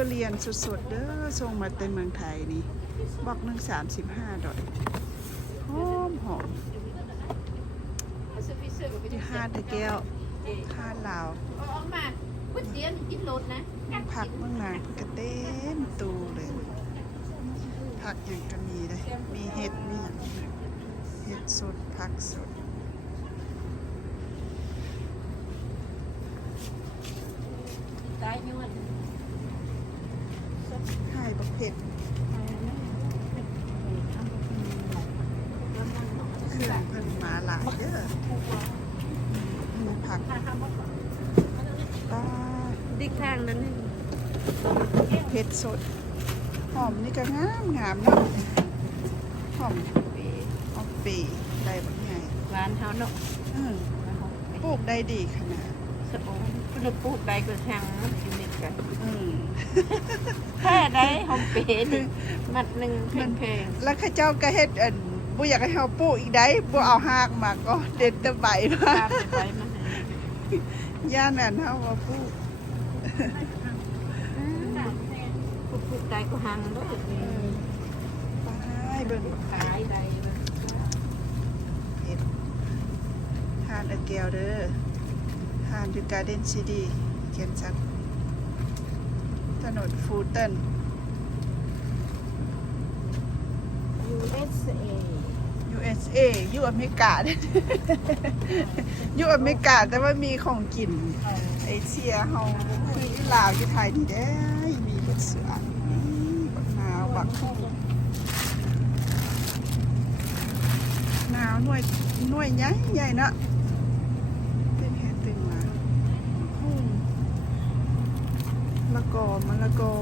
ทุเรียนสดๆเด้อส่งมาเต็มเมืองไทยนี่บอกหนึ่งสามสิบห้าดอกหอมหอมที่ห้าตะแก้วห้าลาวเอามาก๋วยเตี๋ยวกินรถนะผักเมืองนางก็เต็มตูเลย ผักอย่างก็มีเลย มีเห็ดมีอย่างเห็ดสดผักสดตายยวน ไข่บักเผ็ดเครื่องเพิ่นมาหลายเด้อมีผักปลาดิกทางนั้นนี่เผ็ดสด หอมนี่ก็งามงามเนาะหอมหอมปีได้บักใหญ่ร้านเฮาเนาะเออปลูกได้ดีขนาด สะโอนคุณพูดใดก็ทางมันสินิดกันอืมแค่ได้หอมเป๋นี่มัดหนึ่งเพลงเพลงแล้วข้าเจ้าก็เฮ็ดอันบ่อยากให้เฮาปลูกอีกได้บ่เอาหากมาก็เด็ดแต่ใบมาตามไปไว้มาให้ย่านนั้นเฮาว่าปลูกพูดพูดใดก็หังด้วยไปเบิ่งขายใดเฮ็ดทานอะแก้วเด้อ ทานอยู่การ์เด้นซีดีเขียนจักถนนฟูเติน USA USA อยู่อเมริกาเด้ออยู่อเมริกาแต่ว่ามีของกินไอเชียเฮาคืออยู่ลาวอยู่ไทยนี่เด้มีบักเสือนี่บักนาวบักนาวหน่วยหน่วยใหญ่ใหญ่เนาะเป็นแฮตึงมาหุ่งมะละ กอมะละกอ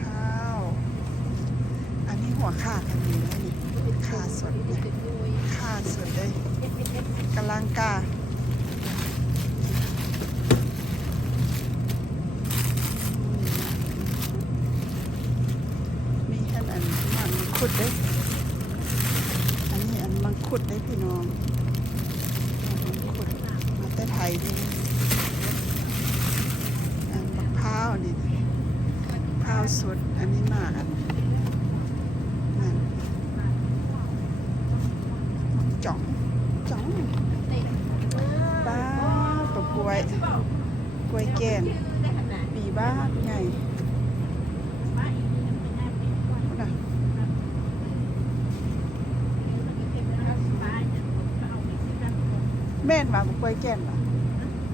ข้าว อันนี้หัวข่ากันนี้นะนี่ข่าสดเนี่ยข่าสดเลยกำลังกามีอันอันมันมังคุดเด้อันนี้อันมังคุดได้พี่น้องมังคุดมาแต่ไทยนี่มะพร้าวนี่มะพร้าว สดอันนี้มากอันนั่นจ่องจ่องป้าปะกล้วยกล้วยแก่นปีบ้านใหญ่น่ะแม่นมาบ่กล้วยแก่นมา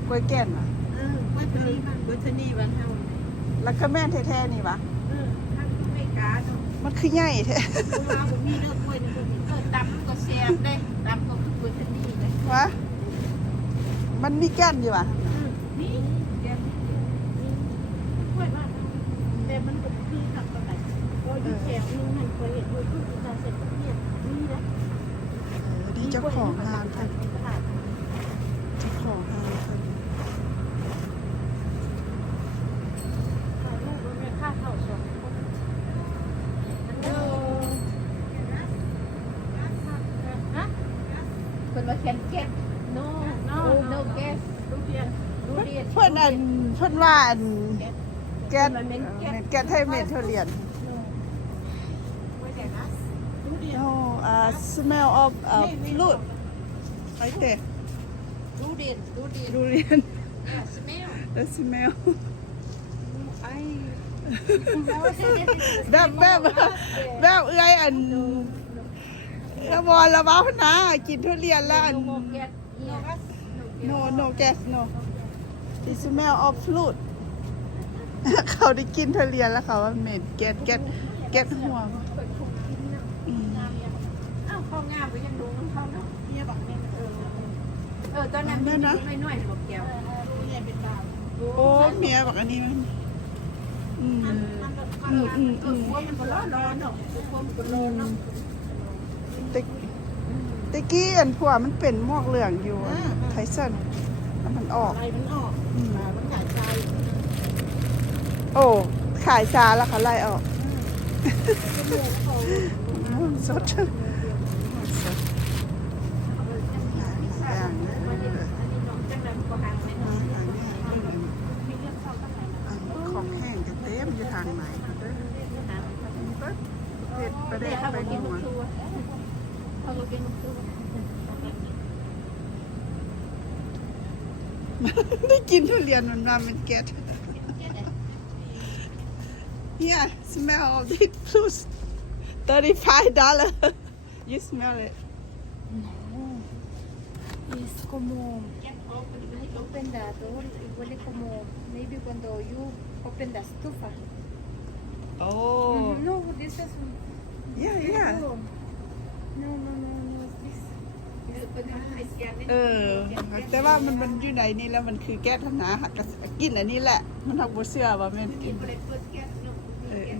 กล้วยแก่นมาเออวัฒนีบ้านวัฒนีบ้านเฮา แล้วก็แม่นแท้ๆนี่วะเออทางอเมริกาเนาะมันคือใหญ่แท้เพราะว่าบ่มีเนื้อกล้วยนี่บ่มีเออตำก็แซ่บได้ตำก็คือวัฒนีเลยวะมันมีแก่นอยู่วะอืมนี่แซ่บนี่กล้วยบ้านเฮาแต่มันก็คือทำปานใดก็อยู่แถวนึงนั่นเคยเห็นด้วยคือจะเสร็จเนี่ยนี่นะเออดีเจ้าของห้างเพิ่นค่ะ เจ้าของห้างเพิ่น ถ่ายรูปแล้วเนี่ยค่าเข้าสองคนเออฮะ เพิ่นว่าแคนเก็ต no no no gas ทุเรียนทุเรียน เพิ่นอันเพิ่นว่าอันแก่นมันเป็นเออแก๊สแม่นแก่นไทยเมทเรียนไม่แต่นะทุเรียน no uh smell of uh fruit ไอ้เตะทุเรียนทุเรียนดูเรียน smell the smell ไอ้แบบแบบแบบเอื้อยอัน ระบอระบ้านะกินทุเรียนแล้วอันโมเก็ต no no gas no the smell of fruit เขาได้กินทุเรียนแล้วเขาว่าเหม็นแก๊สแก๊สแก๊สหัวอืมอ้าวข้าวงามก็ยังดูน้องเขาเนาะเมียบอกเนี่ยเออเออตอนนั้นมีน้อยๆบอกแก้วเมียเป็นดาวโอ้เมียบอกอันนี้มันอืมอืมอืมอืมหัวมันก็ร้อนร้อนเนาะหัวมันก็ร้อนเนาะ ตะตะกี้อันผัวมันเป็นมอกเหลืองอยู่ไทสันแล้วมันออก อะไรมันออกมันขายใจโอ้ขายซาแล้วเขาไล่ออกจสดของแห้งก็เต็มอยู่ทางไหนเด็ดประเด็ดไปหัว เได้กินทุเรียนมันมาเป็นเกต Yeah, smell of it plus thirty-five dollar. you smell it? Open the door y huele como maybe when you open the estufa. Oh. Mm -hmm. No, this is. Yeah, yeah. Cool. No, no, no, no. This. เออ แต่ว่ามันมันอยู่ในนี่แล้วมันคือแก๊สทำนะหักกะกินอันนี้แหละ มันทำบัเชื่อว่าแม่นกินเออ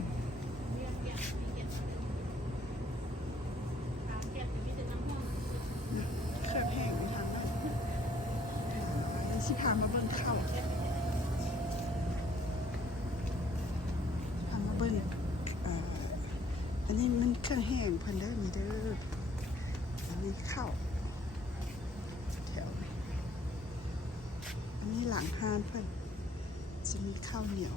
เครื่องแห้งไม่ทันนะเออสิพามาเบิ่งข้าวพามาเบิ่งเอ่อ อันนี้มันเครื่องแห้งเพิ่นเด้อมีเด้ออันนี้ข้าวแถวอันนี้หลังห้านเพิ่นจะมีข้าวเหนียว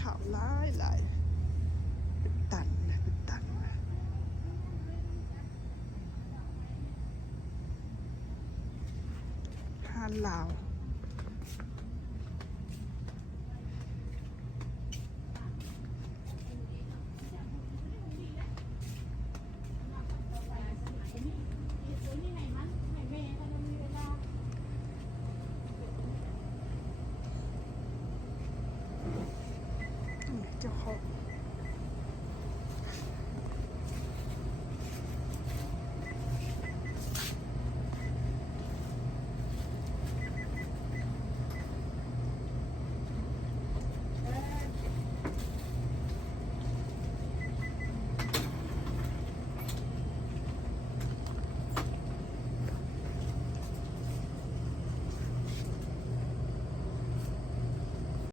ข้าวหลายหลายเป็นตันนะเป็นตันนะห้านลาว